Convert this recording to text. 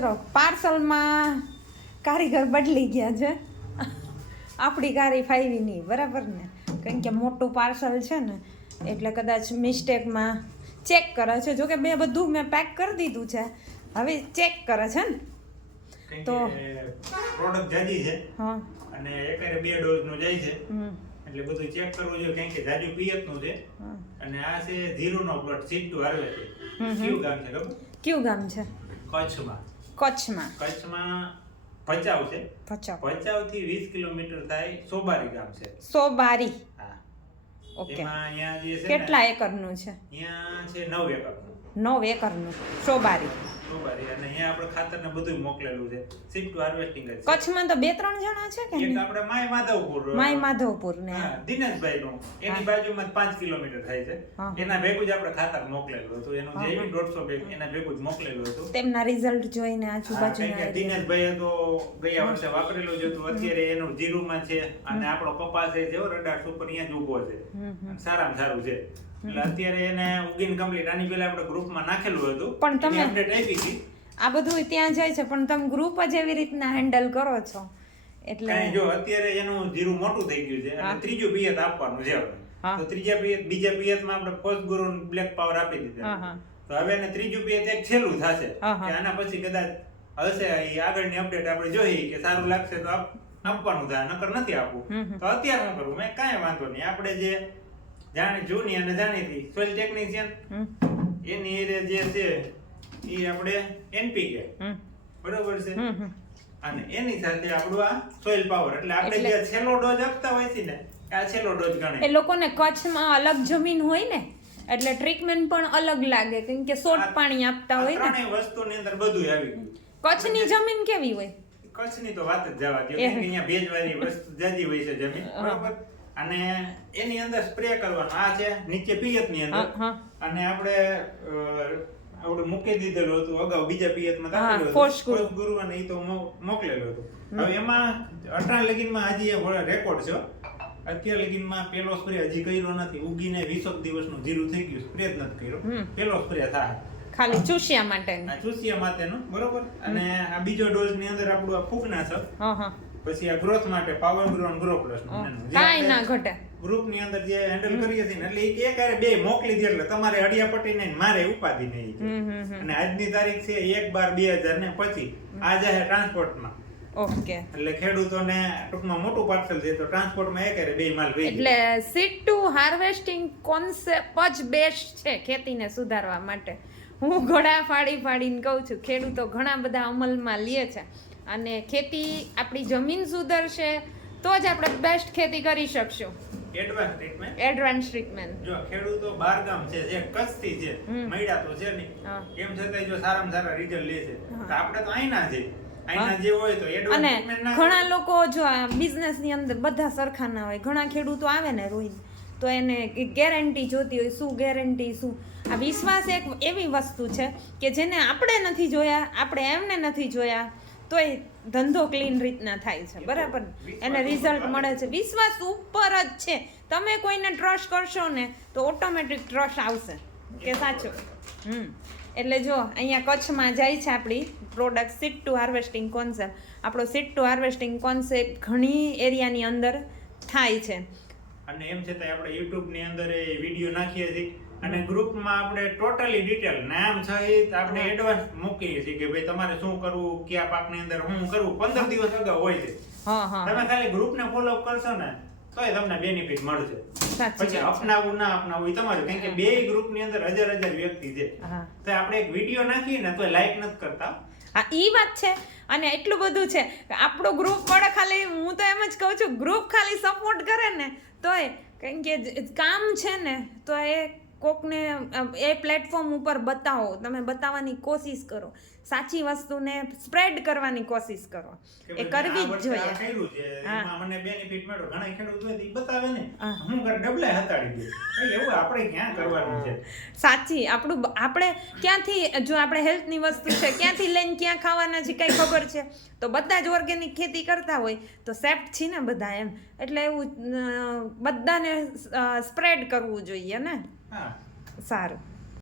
ચલો પાર્સલમાં કારીગર બદલી ગયા છે. આપણી કારી ફાઈવી નહીં બરાબર ને? કારણ કે મોટું પાર્સલ છે ને એટલે કદાચ મિસ્ટેકમાં ચેક કરે છે. જોકે મેં બધું મેં પેક કરી દીધું છે. હવે ચેક કરે છે ને? તો- પ્રોડક્ટ જાજી છે. હા. અને એકારે બે ડોઝનું જાય છે. એટલે બધું ચેક કરવું જોઈએ કારણ કે જાજુ પિયતનું છે. અને આ છે ધીરુ પ્લોટ સીટ ટુ હાર્વે છે. કયું ગામ છે ખબર? કયું ગામ છે? કચ્છમાં. કચ્છમાં. કચ્છમાં ભચાઉ છે. ભચાઉ. ભચાઉ થી વીસ કિલોમીટર થાય સોબારી ગામ છે. સોબારી. હા. ઓકે. એમાં અહીંયા જે છે ને કેટલા એકરનું છે? અહીંયા છે નવ એકરનું. નવ એકરનું. સોબારી. કચ્છમાં તો બે ત્રણ જણા છે કે માય માધવપુર માય માધવપુર ને. દિનેશભાઈ નું એની બાજુમાં પાંચ કિલોમીટર થાય છે. એના ભેગું જ આપણે ખાતર મોકલેલું હતું. એનું જે દોઢસો એના ભેગું જ મોકલેલું હતું. તેમના રિઝલ્ટ જોઈને area. દિનેશભાઈએ તો ગયા વર્ષે વાપરેલું જ હતું. અત્યારે એનું જીરુમાં છે અને આપણો કપાસ એ જેવો રડાર સુપર અહીંયા જ ઊભો છે. સારામાં સારું છે. એટલે અત્યારે એને ઉગીન કમ્પ્લીટ આની પહેલા આપણે ગ્રુપમાં નાખેલું હતું. પણ તમે- અપડેટ આપી હતી. આ બધું ત્યાં જાય છે પણ તમે ગ્રુપ જ એવી રીતના હેન્ડલ કરો છો. એટલે જો અત્યારે એનું જીરું મોટું થઈ ગયું છે. અને ત્રીજું પિયત આપવાનું છે તો ત્રીજા પિયત બીજા પિયતમાં આપણે પોસ્ટ ગુરુ બ્લેક પાવર આપી દીધા. તો હવે એને ત્રીજું પિયત એક છેલ્લું થશે. કે આના પછી કદાચ હશે આગળની અપડેટ આપણે જોઈએ કે સારું લાગશે તો આપવાનું થાય નકર નથી આપવું. તો અત્યારે શું કરવું મેં કાંઈ વાંધો નહીં. આપણે જે જાણી જૂની અને જાણીતી. Soil technician? એની એ જે છે એ આપણે એનપીકે બરોબર છે. અને એની સાથે આપણું આ સોઇલ પાવર. એટલે આપણે જે છેલ્લો ડોઝ આપતા હોય છે ને આ છેલ્લો ડોઝ એ લોકોને કચ્છમાં અલગ જમીન હોય ને એટલે ટ્રીટમેન્ટ પણ અલગ લાગે. કેમ કે સોટ પાણી આપતા હોય ને. ત્રણેય વસ્તુની અંદર બધું આવી ગયું. કચ્છની જમીન કેવી હોય? કચ્છની તો વાત જ જવા દો કે અહીંયા ભેજવાળી વસ્તુ જાજી હોય છે જમીન. બરોબર? અને એની અંદર સ્પ્રે કરવાનો. આ છે નીચે પિયતની અંદર. અને આપણે આપણે મૂકી દીધેલું હતું અગાઉ બીજા પિયતમાં રાખેલું હતું. ગુરુ. અને એ તો મોકલેલું હતું. હવે એમાં અઢાર લગીનમાં હજી એ રેકોર્ડ છે. અત્યાર લગીનમાં પેલો સ્પ્રે હજી કર્યો નથી. ઉગીને વીસક દિવસનું જીરું થઈ ગયું. સ્પ્રે જ નથી કર્યો. પેલો સ્પ્રે થાય. ખાલી ચૂસિયા માટે ચૂસિયા માટેનું બરોબર? અને આ બીજો ડોઝની અંદર આપણું આ ફૂગનાશક હા હા. પછી આ ગ્રોથ માટે પાવર ગ્રો અને ગ્રો પ્લસ કાંઈ ના ઘટે. ગ્રુપની અંદર જે હેન્ડલ કરીએ છીએ ને એટલે એક એકારે બે મોકલી દે એટલે તમારે અડિયાપટ્ટી નહીં ને મારે ઉપાધિ નહીં અને આજની તારીખ છે એક બાર બે હજાર ને પછી આ જાહેર ટ્રાન્સપોર્ટમાં ઓકે. એટલે ખેડૂતોને ટૂંકમાં મોટું પાર્સલ છે તો ટ્રાન્સપોર્ટમાં એક બે માલ વહી એટલે સીટ ટુ હાર્વેસ્ટિંગ કોન્સેપ્ટ જ બેસ્ટ છે ખેતીને સુધારવા માટે. હું ઘોડા ફાડી ફાડીને કહું છું ખેડૂતો ઘણા બધા અમલમાં લે છે. અને ખેતી આપણી જમીન સુધરશે તો જ આપણે બેસ્ટ ખેતી કરી શકશું. એડવાન્સ ટ્રીટમેન્ટ એડવાન્સ ટ્રીટમેન્ટ જો ખેડૂતો બહાર ગામ છે જે કચ્છથી છે. મળ્યા તો છે નહીં. એમ છતાં જો સારામાં સારા રિઝલ્ટ લે છે. તો આપણે તો અહીંના છે. અને ઘણા લોકો જો આ બિઝનેસની અંદર બધા સરખા ના હોય. ઘણા ખેડૂતો આવે ને રોહિત તો એને ગેરંટી જોતી હોય શું ગેરંટી શું? આ વિશ્વાસ એક એવી વસ્તુ છે કે જેને આપણે નથી જોયા આપણે એમને નથી જોયા. તોય ધંધો ક્લીન રીતના થાય છે બરાબર? એને રિઝલ્ટ મળે છે. વિશ્વાસ ઉપર જ છે. તમે કોઈને ટ્રસ્ટ કરશો ને તો ઓટોમેટિક ટ્રસ્ટ આવશે. કે સાચું? હમ. એટલે જો અહીંયા કચ્છમાં જાય છે આપણી product seed to harvesting concept આપણો સીટ ટુ હાર્વેસ્ટિંગ કોન્સેપ્ટ ઘણી એરિયાની અંદર થાય છે. અને એમ છતાં આપણે યુટ્યુબની અંદર એ વીડિયો નાખીએ છીએ. અને ગ્રુપમાં આપણે ટોટલી ડિટેલ નામ સહિત આપણે એડવાન્સ મૂકીએ છીએ કે ભાઈ તમારે શું કરવું કયા પાકની અંદર શું કરવું પંદર દિવસ અગાઉ હોય છે. તમે ખાલી ગ્રુપને ફોલો કરશો ને તોય તમને બેનિફિટ મળશે. પછી અપનાવવું ના અપનાવવું એ તમારું કારણ કે બે ગ્રુપની અંદર હજાર હજાર વ્યક્તિ છે. તો આપણે એક વીડિયો નાખીએ ને તો લાઈક નથી કરતા. હા ઈ વાત છે. અને એટલું બધું છે કે આપણો ગ્રુપ પણ ખાલી હું તો એમ જ કહું છું ગ્રુપ ખાલી સપોર્ટ કરે ને તોય કારણ કે કામ છે ને તો એ કોકને એ પ્લેટફોર્મ ઉપર બતાવો તમે બતાવવાની કોશિશ કરો. સાચી વસ્તુને સ્પ્રેડ કરવાની કોશિશ કરો. એ કરવી જ જોઈએ. હા. મને બેનિફિટ મળ્યો. ઘણા ખેડૂત હોય તો બતાવે ને. હા. ઘર ડબલે હતાડી દઉં. એવું આપણે ક્યાં કરવાનું છે? સાચી. આપણું આપણે ક્યાંથી જો આપણે હેલ્થની વસ્તુ છે ક્યાંથી લઈને ક્યાં ખાવાના છે કઈ ખબર છે? તો બધા જ ઓર્ગેનિક ખેતી કરતા હોય તો સેફ્ટ છે ને બધા એમ. એટલે એવું બધાને સ્પ્રેડ કરવું જોઈએ ને? સારું